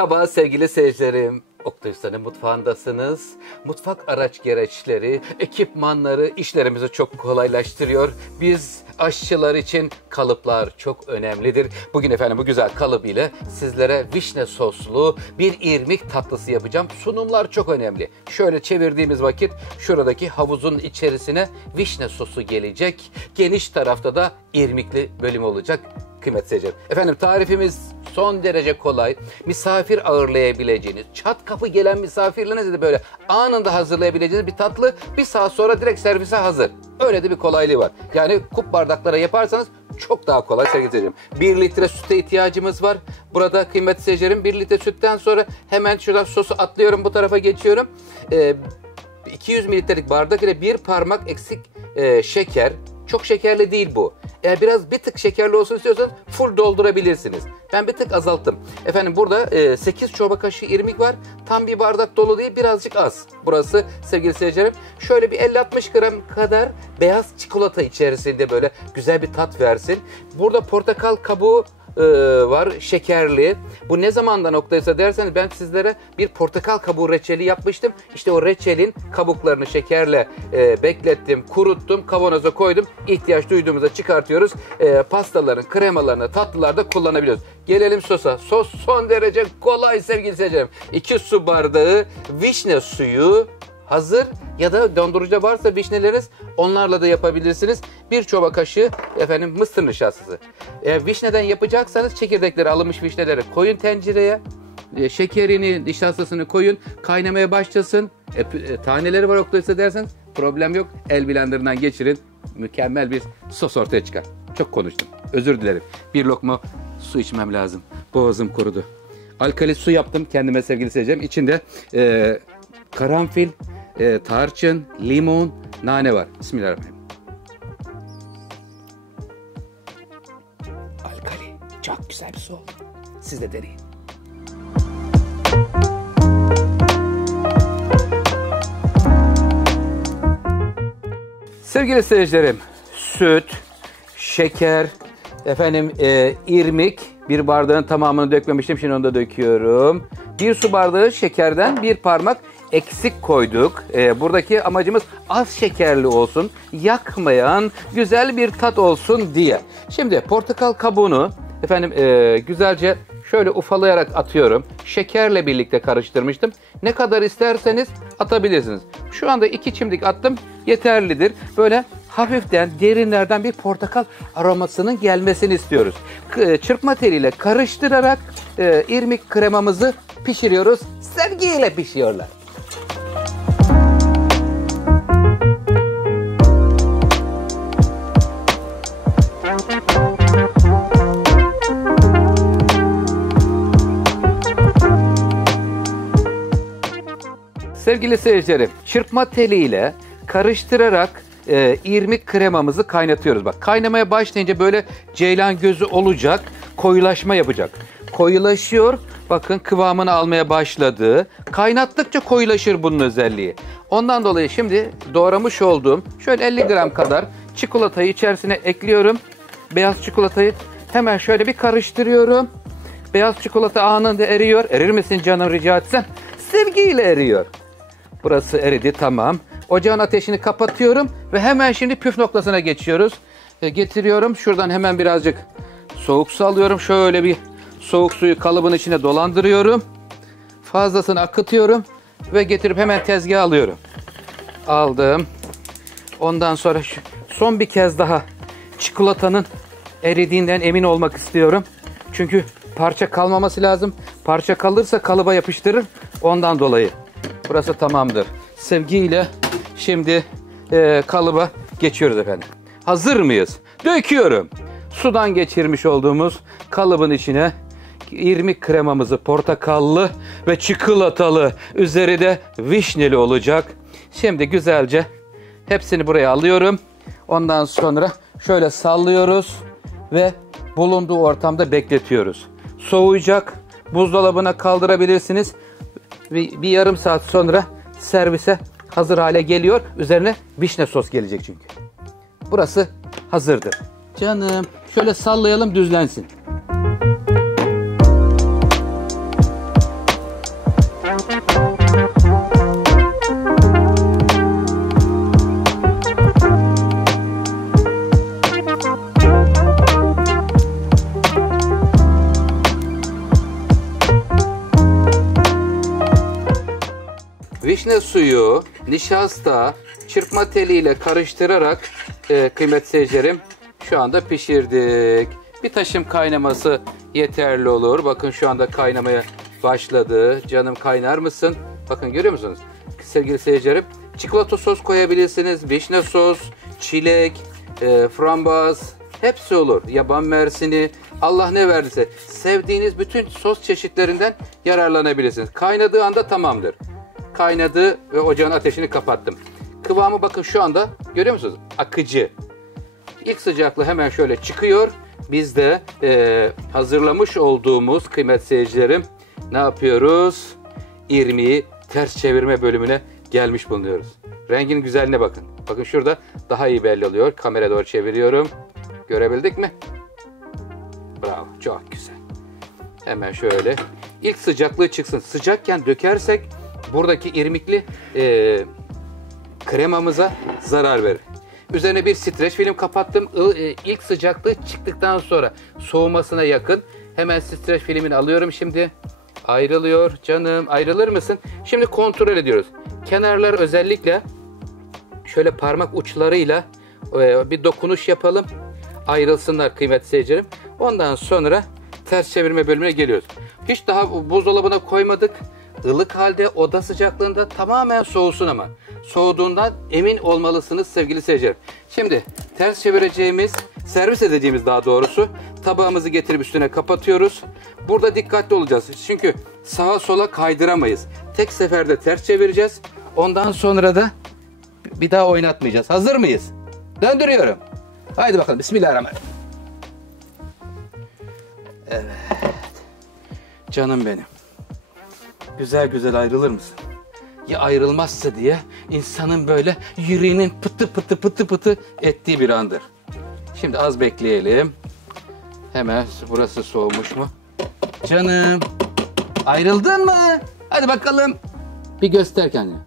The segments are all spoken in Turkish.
Merhaba sevgili seyircilerim. Oktay Usta'nın mutfağındasınız. Mutfak araç gereçleri, ekipmanları işlerimizi çok kolaylaştırıyor. Biz aşçılar için kalıplar çok önemlidir. Bugün efendim bu güzel kalıp ile sizlere vişne soslu bir irmik tatlısı yapacağım. Sunumlar çok önemli. Şöyle çevirdiğimiz vakit şuradaki havuzun içerisine vişne sosu gelecek. Geniş tarafta da irmikli bölüm olacak. Kıymetli seyirciler. Efendim tarifimiz son derece kolay. Misafir ağırlayabileceğiniz, çat kapı gelen misafirlerinizi de böyle anında hazırlayabileceğiniz bir tatlı. Bir saat sonra direkt servise hazır. Öyle de bir kolaylığı var. Yani kup bardaklara yaparsanız çok daha kolay sevgili seyircilerim. 1 litre süte ihtiyacımız var. Burada kıymetli seyircilerim 1 litre sütten sonra hemen şuradan sosu atlıyorum, bu tarafa geçiyorum. 200 mililitrelik bardak ile bir parmak eksik şeker. Çok şekerli değil bu. Eğer bir tık şekerli olsun istiyorsanız full doldurabilirsiniz. Ben bir tık azalttım. Efendim burada 8 çorba kaşığı irmik var. Tam bir bardak dolu değil, birazcık az. Burası sevgili seyircilerim. Şöyle bir 50-60 gram kadar beyaz çikolata içerisinde böyle güzel bir tat versin. Burada portakal kabuğu var, şekerli. Bu ne zamandan Oktay'sa derseniz ben sizlere bir portakal kabuğu reçeli yapmıştım. İşte o reçelin kabuklarını şekerle beklettim, kuruttum, kavanoza koydum. İhtiyaç duyduğumuzda çıkartıyoruz. Pastaların, kremalarını, tatlılarda kullanabiliyoruz. Gelelim sosa. Sos son derece kolay sevgili seyircilerim. 2 su bardağı vişne suyu hazır ya da dondurucuda varsa vişneleriniz, onlarla da yapabilirsiniz. 1 çorba kaşığı efendim mısır nişastası. Eğer vişneden yapacaksanız çekirdekleri alınmış vişneleri koyun tencereye. Şekerini, nişastasını koyun. Kaynamaya başlasın. Taneleri var Oktay'sa derseniz problem yok. El blenderından geçirin. Mükemmel bir sos ortaya çıkar. Çok konuştum. Özür dilerim. Bir lokma su içmem lazım. Boğazım kurudu. Alkali su yaptım kendime sevgili seyircilerim. İçinde karanfil, tarçın, limon, nane var. Bismillahirrahmanirrahim. Alkali. Çok güzel bir su oldu. Siz de deneyin. Sevgili seyircilerim, süt, şeker, efendim irmik, bir bardağın tamamını dökmemiştim, şimdi onu da döküyorum. 1 su bardağı şekerden 1 parmak eksik koyduk. Buradaki amacımız az şekerli olsun, yakmayan, güzel bir tat olsun diye. Şimdi portakal kabuğunu efendim güzelce şöyle ufalayarak atıyorum. Şekerle birlikte karıştırmıştım. Ne kadar isterseniz atabilirsiniz. Şu anda 2 çimdik attım, yeterlidir. Böyle hafiften, derinlerden bir portakal aromasının gelmesini istiyoruz. Çırpma teliyle karıştırarak irmik kremamızı pişiriyoruz. Sevgiyle pişiyorlar. Sevgili seyircilerim, çırpma teliyle karıştırarak irmik kremamızı kaynatıyoruz. Bak, kaynamaya başlayınca böyle ceylan gözü olacak, koyulaşma yapacak. Koyulaşıyor, bakın kıvamını almaya başladı. Kaynattıkça koyulaşır bunun özelliği. Ondan dolayı şimdi doğramış olduğum şöyle 50 gram kadar çikolatayı içerisine ekliyorum. Beyaz çikolatayı hemen şöyle bir karıştırıyorum. Beyaz çikolata anında eriyor. Erir misin canım rica etsem? Sevgiyle eriyor. Burası eridi, tamam. Ocağın ateşini kapatıyorum ve hemen şimdi püf noktasına geçiyoruz. Getiriyorum, şuradan hemen birazcık soğuk su alıyorum. Şöyle bir soğuk suyu kalıbın içine dolandırıyorum. Fazlasını akıtıyorum ve getirip hemen tezgaha alıyorum. Aldım. Ondan sonra son bir kez daha çikolatanın eridiğinden emin olmak istiyorum. Çünkü parça kalmaması lazım. Parça kalırsa kalıba yapıştırır. Ondan dolayı. Burası tamamdır. Sevgiyle şimdi kalıba geçiyoruz efendim. Hazır mıyız? Döküyorum. Sudan geçirmiş olduğumuz kalıbın içine irmik kremamızı, portakallı ve çikolatalı, üzeri de vişneli olacak. Şimdi güzelce hepsini buraya alıyorum. Ondan sonra şöyle sallıyoruz ve bulunduğu ortamda bekletiyoruz. Soğuyacak. Buzdolabına kaldırabilirsiniz. Bir yarım saat sonra servise hazır hale geliyor. Üzerine vişne sos gelecek çünkü. Burası hazırdır. Canım şöyle sallayalım, düzlensin. vişne suyu, nişasta, çırpma teliyle karıştırarak kıymetli seyircilerim şu anda pişirdik. Bir taşım kaynaması yeterli olur. Bakın şu anda kaynamaya başladı. Canım kaynar mısın? Bakın görüyor musunuz? Sevgili seyircilerim, çikolata sos koyabilirsiniz. Vişne sos, çilek, frambuaz hepsi olur. Yaban mersini, Allah ne verdiyse sevdiğiniz bütün sos çeşitlerinden yararlanabilirsiniz. Kaynadığı anda tamamdır. Kaynadı ve ocağın ateşini kapattım. Kıvamı bakın şu anda görüyor musunuz? Akıcı. İlk sıcaklığı hemen şöyle çıkıyor. Biz de hazırlamış olduğumuz kıymetli seyircilerim ne yapıyoruz? İrmiği ters çevirme bölümüne gelmiş bulunuyoruz. Rengin güzelliğine bakın. Bakın şurada daha iyi belli oluyor. Kameraya doğru çeviriyorum. Görebildik mi? Bravo. Çok güzel. Hemen şöyle. İlk sıcaklığı çıksın. Sıcakken dökersek buradaki irmikli kremamıza zarar verir. Üzerine bir streç film kapattım. İlk sıcaklığı çıktıktan sonra soğumasına yakın. Hemen streç filmini alıyorum şimdi. Ayrılıyor canım. Ayrılır mısın? Şimdi kontrol ediyoruz. Kenarlar özellikle şöyle parmak uçlarıyla bir dokunuş yapalım. Ayrılsınlar kıymetli seyircilerim. Ondan sonra ters çevirme bölümüne geliyoruz. Hiç daha buzdolabına koymadık. Ilık halde oda sıcaklığında tamamen soğusun ama. Soğuduğundan emin olmalısınız sevgili seyirciler. Şimdi ters çevireceğimiz, servis edeceğimiz daha doğrusu tabağımızı getirip üstüne kapatıyoruz. Burada dikkatli olacağız. Çünkü sağa sola kaydıramayız. Tek seferde ters çevireceğiz. Ondan sonra da bir daha oynatmayacağız. Hazır mıyız? Döndürüyorum. Haydi bakalım. Bismillahirrahmanirrahim. Evet. Canım benim. Güzel güzel ayrılır mısın? Ya ayrılmazsa diye insanın böyle yüreğinin pıtı pıtı pıtı pıtı ettiği bir andır. Şimdi az bekleyelim. Hemen burası soğumuş mu? Canım. Ayrıldın mı? Hadi bakalım. Bir göster kendini.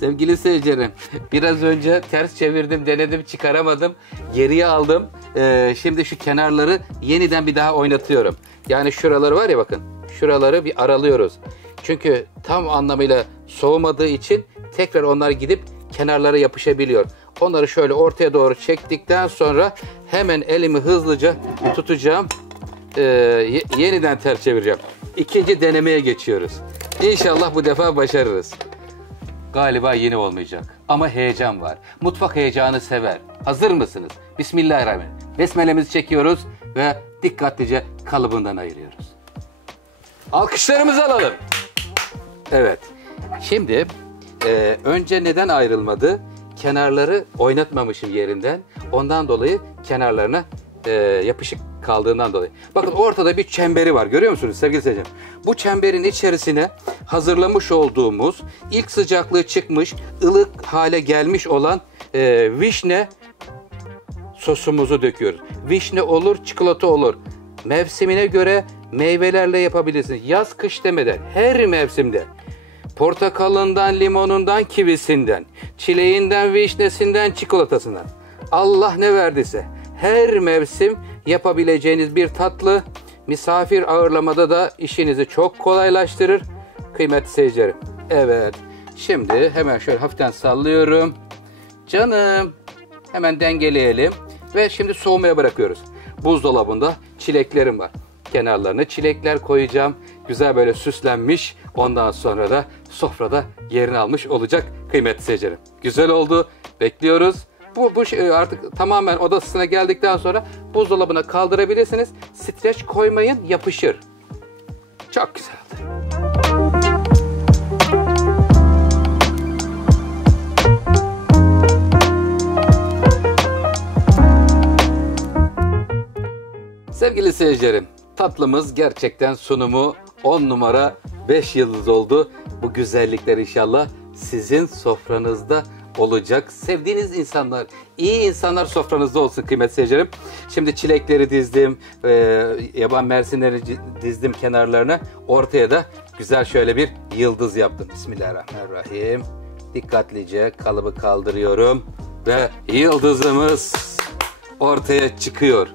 Sevgili seyircilerim, biraz önce ters çevirdim, denedim, çıkaramadım, geriye aldım. Şimdi şu kenarları yeniden bir daha oynatıyorum. Yani şuraları var ya bakın, şuraları bir aralıyoruz. Çünkü tam anlamıyla soğumadığı için tekrar onlar gidip kenarlara yapışabiliyor. Onları şöyle ortaya doğru çektikten sonra hemen elimi hızlıca tutacağım. Yeniden ters çevireceğim. İkinci denemeye geçiyoruz. İnşallah bu defa başarırız. Galiba yeni olmayacak ama heyecan var. Mutfak heyecanı sever. Hazır mısınız? Bismillahirrahmanirrahim. Besmelemizi çekiyoruz ve dikkatlice kalıbından ayırıyoruz. Alkışlarımızı alalım. Evet. Şimdi önce neden ayrılmadı? Kenarları oynatmamışım yerinden. Ondan dolayı kenarlarına yapışık kaldığından dolayı. Bakın ortada bir çemberi var. Görüyor musunuz sevgili seyirciler? Bu çemberin içerisine hazırlamış olduğumuz ilk sıcaklığı çıkmış, ılık hale gelmiş olan vişne sosumuzu döküyoruz. Vişne olur, çikolata olur. Mevsimine göre meyvelerle yapabilirsiniz. Yaz kış demeden her mevsimde. Portakalından, limonundan, kivisinden, çileğinden, vişnesinden, çikolatasından. Allah ne verdiyse her mevsim yapabileceğiniz bir tatlı, misafir ağırlamada da işinizi çok kolaylaştırır kıymetli seyircilerim. Evet, şimdi hemen şöyle hafiften sallıyorum. Canım, hemen dengeleyelim ve şimdi soğumaya bırakıyoruz. Buzdolabında çileklerim var. Kenarlarına çilekler koyacağım. Güzel böyle süslenmiş. Ondan sonra da sofrada yerini almış olacak kıymetli seyircilerim. Güzel oldu. Bekliyoruz. Bu artık tamamen odasına geldikten sonra buzdolabına kaldırabilirsiniz. Streç koymayın, yapışır. Çok güzeldi. Sevgili seyircilerim, tatlımız gerçekten sunumu 10 numara 5 yıldız oldu. Bu güzellikler inşallah sizin sofranızda olacak. Sevdiğiniz insanlar, iyi insanlar sofranızda olsun kıymetli seyircilerim. Şimdi çilekleri dizdim, yaban mersinleri dizdim kenarlarına. Ortaya da güzel şöyle bir yıldız yaptım. Bismillahirrahmanirrahim. Dikkatlice kalıbı kaldırıyorum ve yıldızımız ortaya çıkıyor.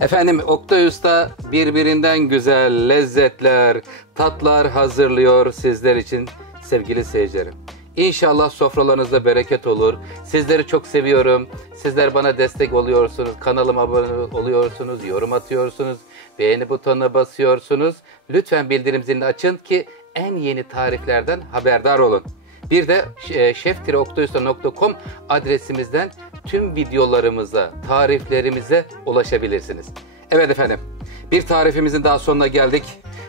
Efendim Oktay Usta birbirinden güzel lezzetler, tatlar hazırlıyor sizler için sevgili seyircilerim. İnşallah sofralarınızda bereket olur. Sizleri çok seviyorum. Sizler bana destek oluyorsunuz. Kanalıma abone oluyorsunuz, yorum atıyorsunuz, beğeni butonuna basıyorsunuz. Lütfen bildirim zilini açın ki en yeni tariflerden haberdar olun. Bir de chef-oktayusta.com adresimizden tüm videolarımıza, tariflerimize ulaşabilirsiniz. Evet efendim, bir tarifimizin daha sonuna geldik.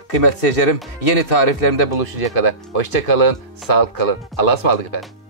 Kıymetli seyircilerim, yeni tariflerimde buluşuncaya kadar hoşça kalın, sağlıklı kalın. Allah'a ısmarladık efendim.